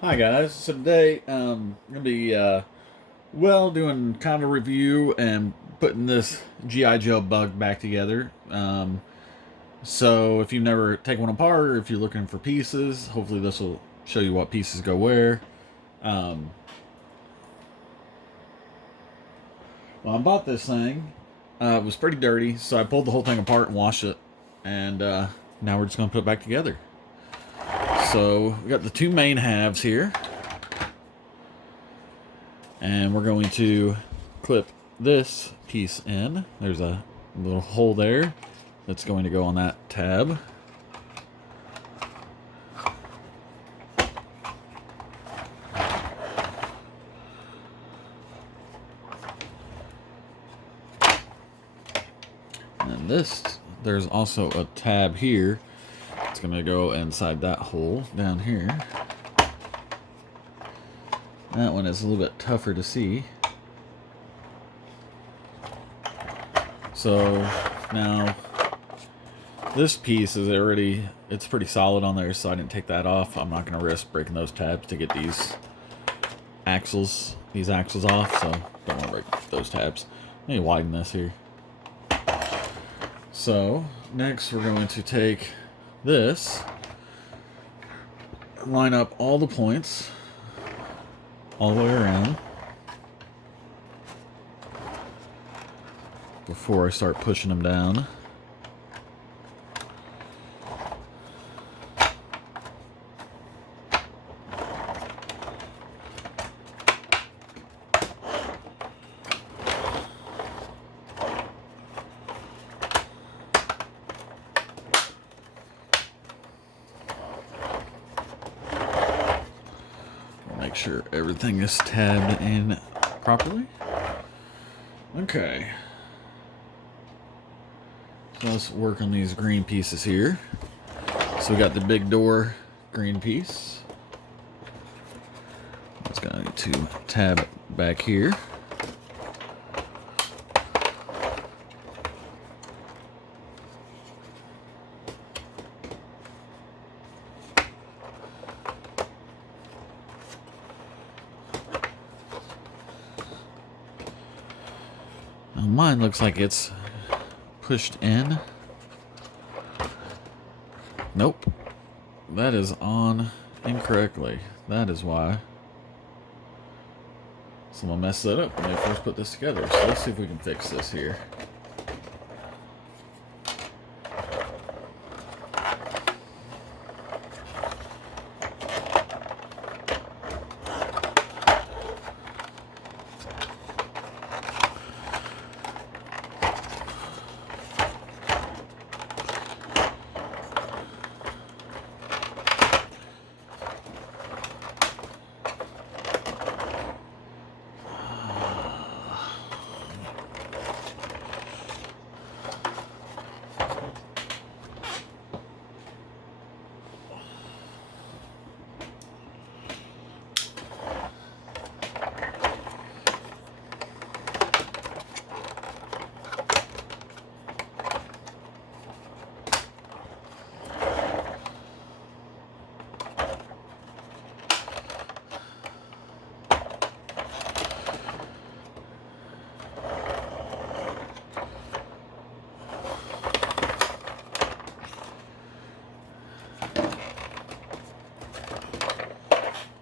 Hi guys. So today, I'm gonna be doing kind of a review and putting this GI Joe Bug back together. So if you've never taken one apart, or if you're looking for pieces, hopefully this will show you what pieces go where. Um, well, I bought this thing. It was pretty dirty, so I pulled the whole thing apart and washed it, and now we're just gonna put it back together. So we got the two main halves here. And we're going to clip this piece in. There's a little hole there that's going to go on that tab. And there's also a tab here. It's going to go inside that hole down here. That one is a little bit tougher to see. So now this piece is it's pretty solid on there, so I didn't take that off. I'm not going to risk breaking those tabs to get these axles off, so don't want to break those tabs. Let me widen this here. So next we're going to take this, line up all the points all the way around before I start pushing them down. Make sure everything is tabbed in properly. Okay. So let's work on these green pieces here. So we got the big door green piece. It's going to tab back here. Now mine looks like it's pushed in. Nope. That is on incorrectly. That is why. Someone messed that up when they first put this together. So let's see if we can fix this here.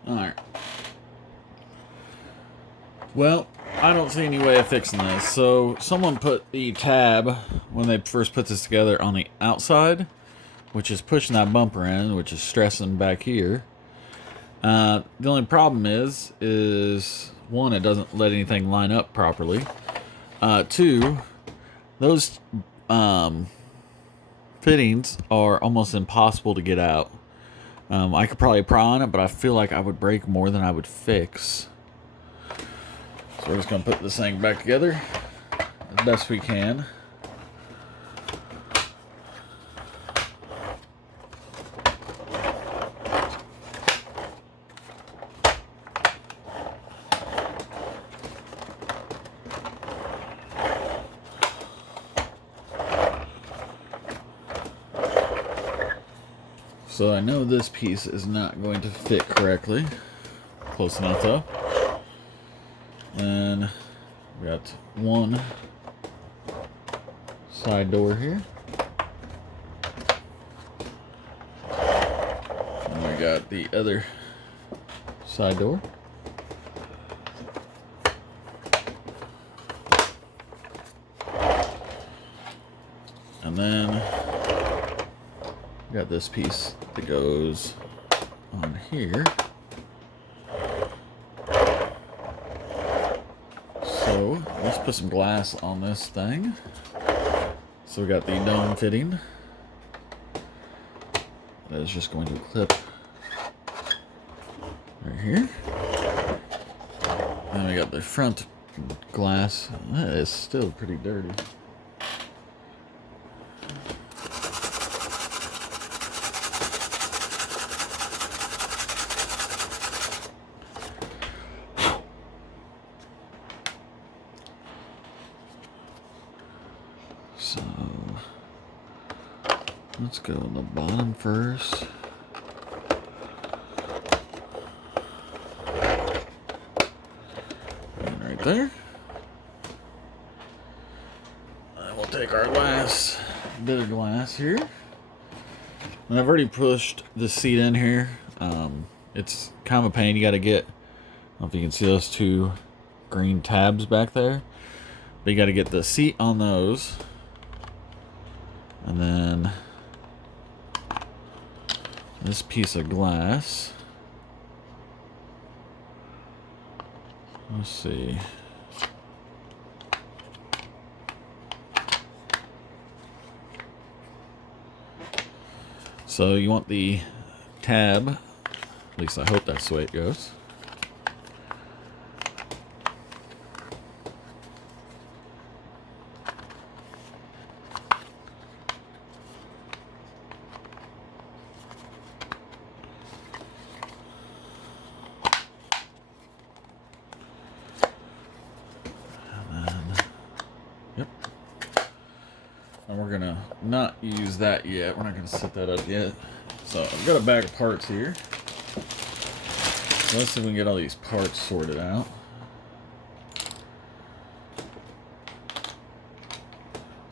Alright. Well, I don't see any way of fixing this. So someone put the tab, when they first put this together, on the outside, which is pushing that bumper in, which is stressing back here. The only problem is one, it doesn't let anything line up properly. Two, those fittings are almost impossible to get out. I could probably pry on it, but I feel like I would break more than I would fix. So we're just going to put this thing back together as best we can. So I know this piece is not going to fit correctly. Close enough though. And we got one side door here. And we got the other side door. And then we got this piece that goes on here. So let's put some glass on this thing. So we got the dome fitting. That is just going to clip right here. And we got the front glass. That is still pretty dirty. So let's go on the bottom first. And right there. And we'll take our last bit of glass here. And I've already pushed the seat in here. It's kind of a pain. You got to get, I don't know if you can see those two green tabs back there. But you got to get the seat on those. And then this piece of glass. Let's see. So you want the tab, at least I hope that's the way it goes. Yep. And we're gonna not use that yet. We're not gonna set that up yet. So I've got a bag of parts here. So let's see if we can get all these parts sorted out.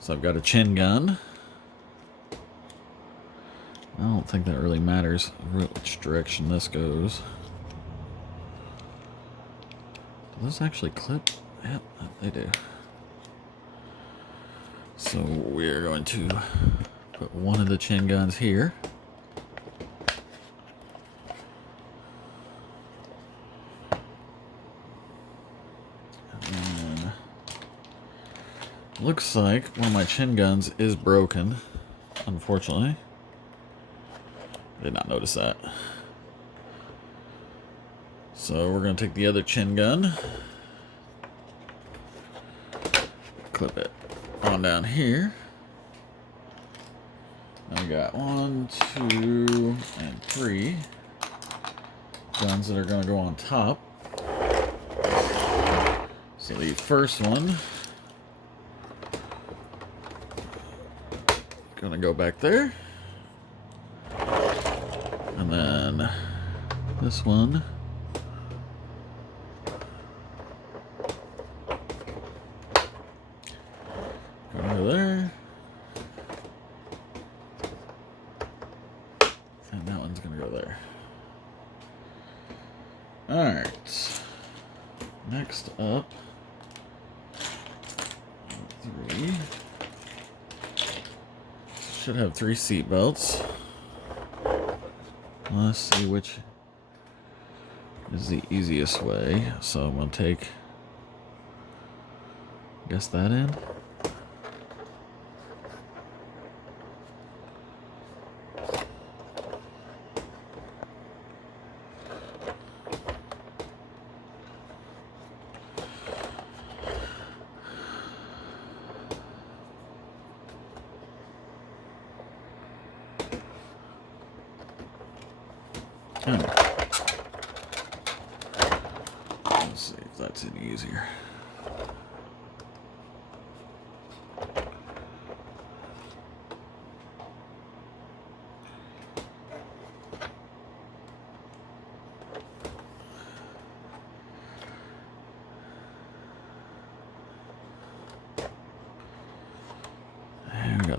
So I've got a chin gun. I don't think that really matters which direction this goes. Do those actually clip? Yep, they do. So we're going to put one of the chin guns here. And then looks like one of my chin guns is broken, unfortunately. Did not notice that. So we're going to take the other chin gun, clip it on down here. And we got 1, 2, and 3 guns that are going to go on top. So the first one going to go back there. And then this one go over there. And that one's going to go there. Alright. Next up, 3. Should have 3 seat belts. Let's see which is the easiest way. So I'm going to take, guess that in. Let's see if that's any easier.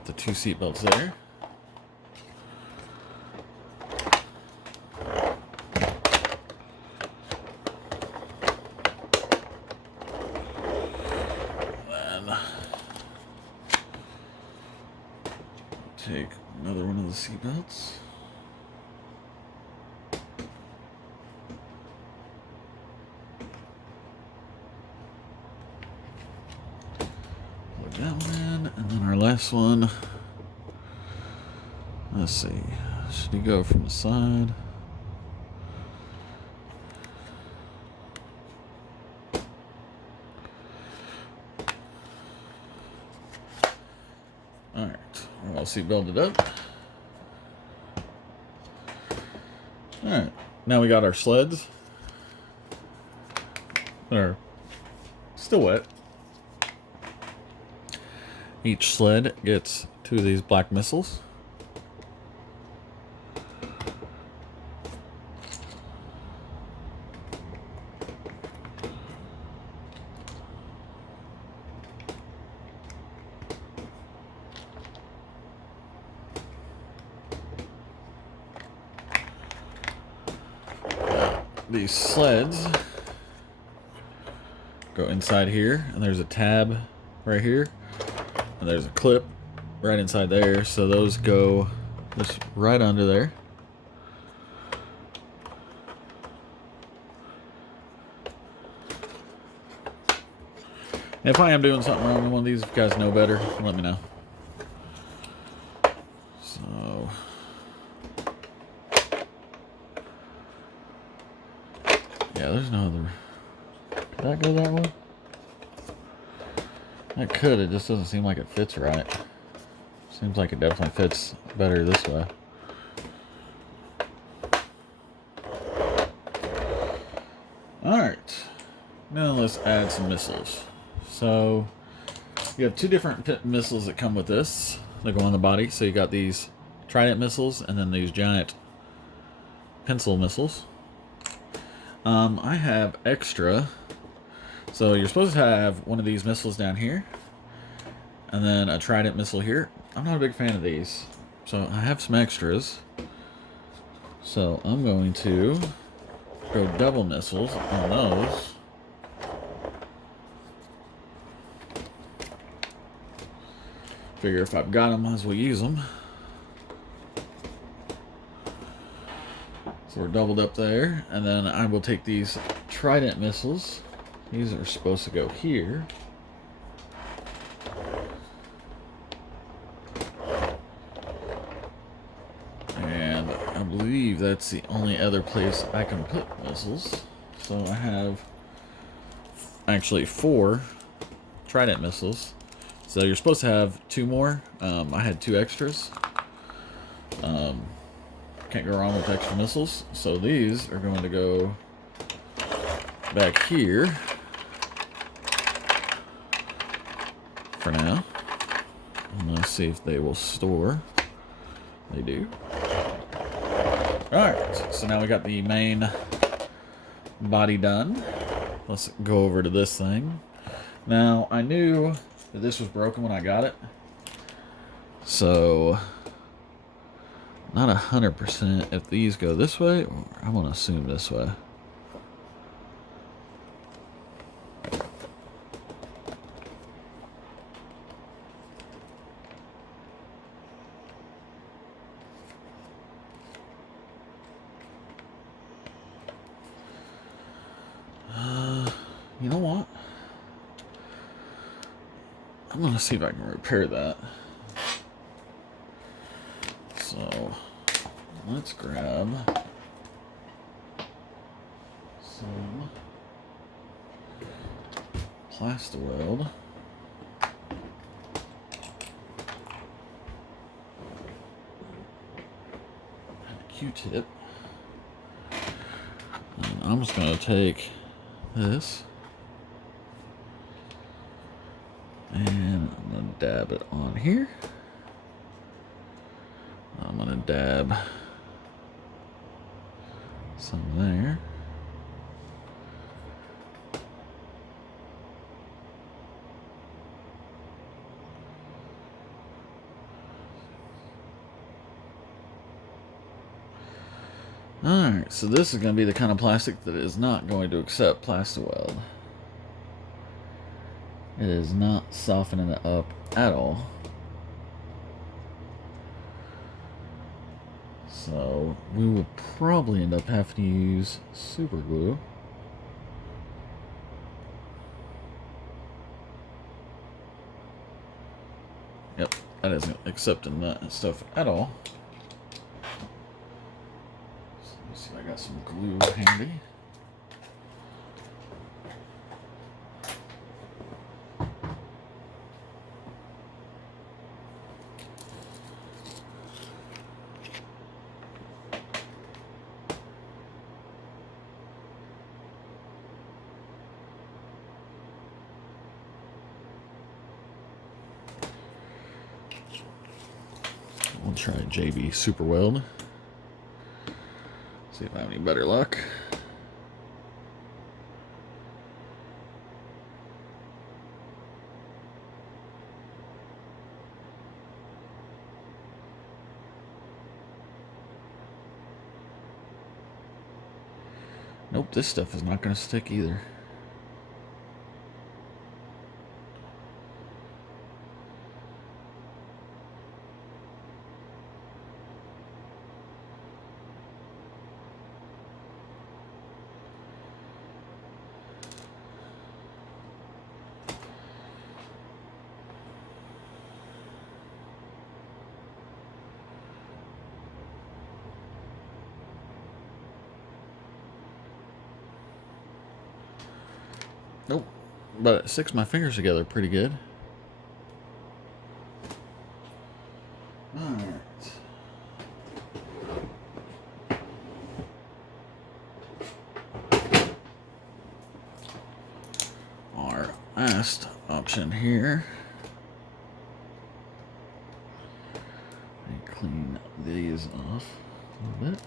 got the 2 seat belts there. Then take another one of the seat belts. That one, and then our last one. Let's see. Should he go from the side? Alright. We're all seat belted up. Alright. Now we got our sleds. They're still wet. Each sled gets 2 of these black missiles. These sleds go inside here, and there's a tab right here. And there's a clip right inside there, so those go just right under there. And if I am doing something wrong with one of these, if you guys know better, let me know. So, yeah, there's no other. Did that go that way? That could, it just doesn't seem like it fits right. Seems like it definitely fits better this way. Alright. Now let's add some missiles. So, you have 2 different missiles that come with this. They go on the body. So you got these Trident missiles and then these giant pencil missiles. I have extra. So you're supposed to have one of these missiles down here, and then a Trident missile here. I'm not a big fan of these, so I have some extras. So I'm going to go double missiles on those. Figure if I've got them, might as well use them. So we're doubled up there, and then I will take these Trident missiles. These are supposed to go here. And I believe that's the only other place I can put missiles. So I have actually 4 Trident missiles. So you're supposed to have 2 more. I had 2 extras. Can't go wrong with extra missiles. So these are going to go back here for now. And let's see if they will store. They do. Alright, so now we got the main body done. Let's go over to this thing. Now, I knew that this was broken when I got it. So, not 100% if these go this way, or I'm going to assume this way. You know what? I'm going to see if I can repair that. So, let's grab some Plastaweld. And a Q-tip. And I'm just going to take this. And I'm going to dab it on here. I'm going to dab some there. Alright, so this is going to be the kind of plastic that is not going to accept Plasti-Weld. It is not softening it up at all. So we will probably end up having to use super glue. Yep, that isn't accepting that stuff at all. So let's see if I got some glue handy. We'll try JB Super Weld. See if I have any better luck. Nope, this stuff is not going to stick either. Nope, but it sticks my fingers together pretty good. Alright. Our last option here. Let me clean these off a little bit.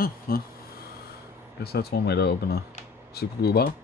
Oh, well, guess that's one way to open a super glue bottle.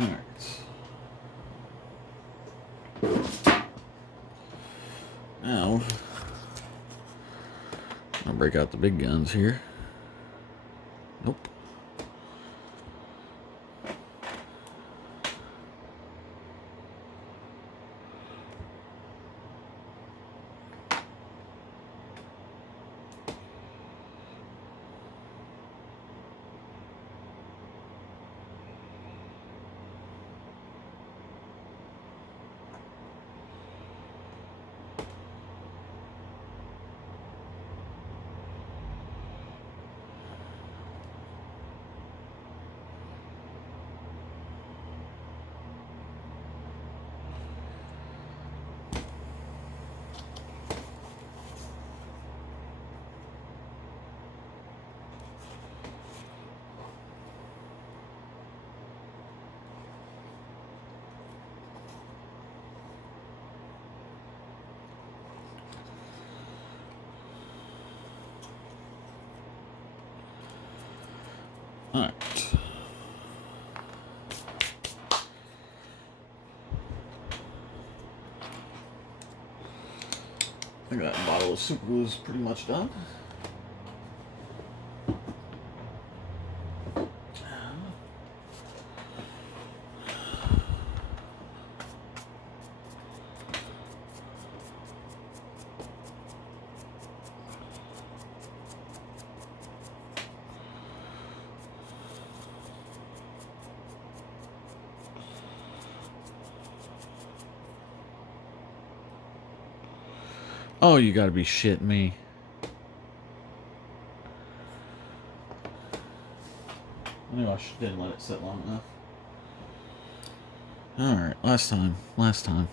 Alright. Now, I'll break out the big guns here. Nope. Alright. I think that bottle of super glue is pretty much done. Oh, you gotta be shitting me. I knew I didn't let it sit long enough. Alright, last time. Last time.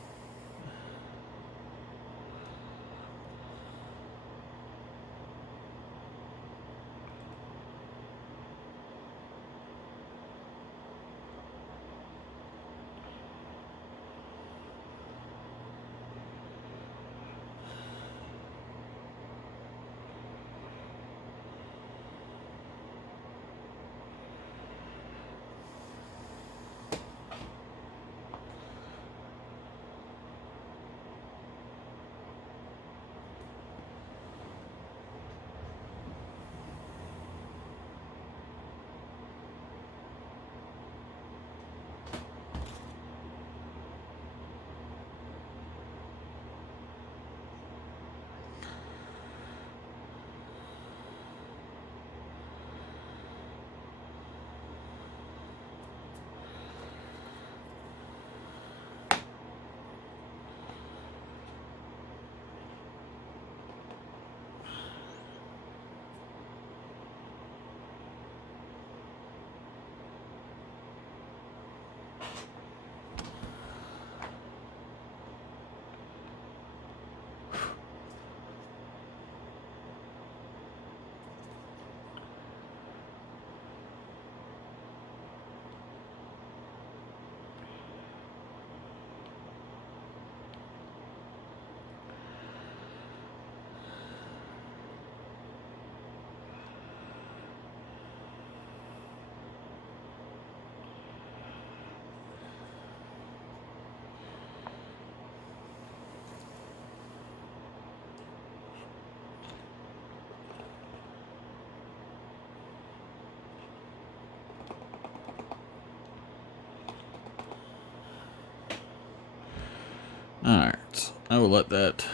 Alright, I will let that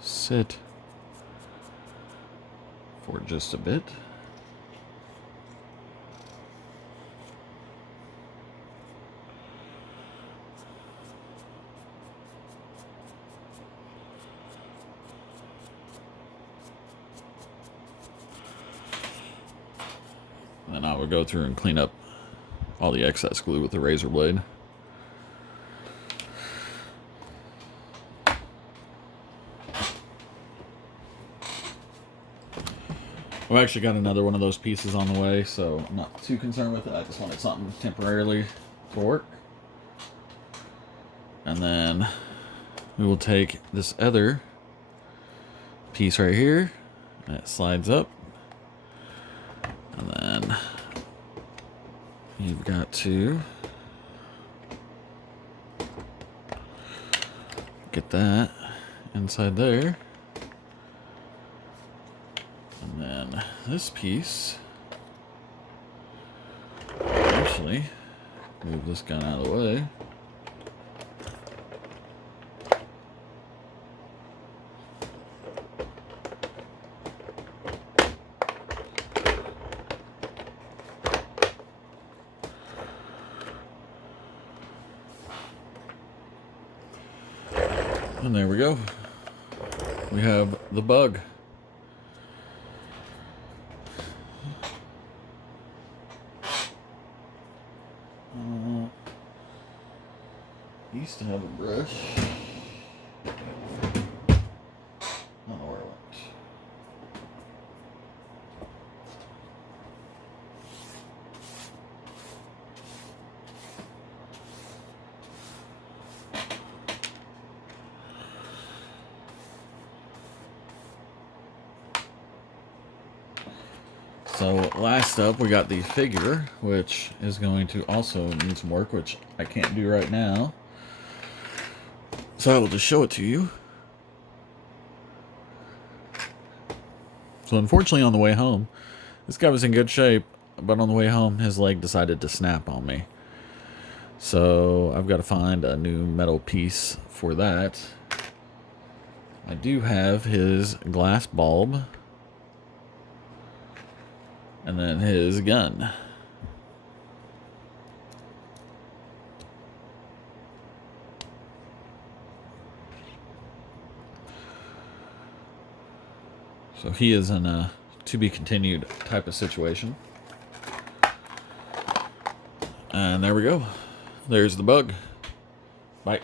sit for just a bit. Then I will go through and clean up all the excess glue with the razor blade. I've actually got another one of those pieces on the way, so I'm not too concerned with it. I just wanted something temporarily to work. And then we will take this other piece right here, and it slides up. And then you've got to get that inside there. And then this piece, actually, move this gun out of the way. And there we go. We have the bug. Used to have a brush. I don't know where it went. So last up, we got the figure, which is going to also need some work, which I can't do right now. So I will just show it to you. So unfortunately on the way home, this guy was in good shape, but on the way home his leg decided to snap on me. So I've got to find a new metal piece for that. I do have his glass bulb. And then his gun. So he is in a to be continued type of situation. And there we go. There's the bug. Bye.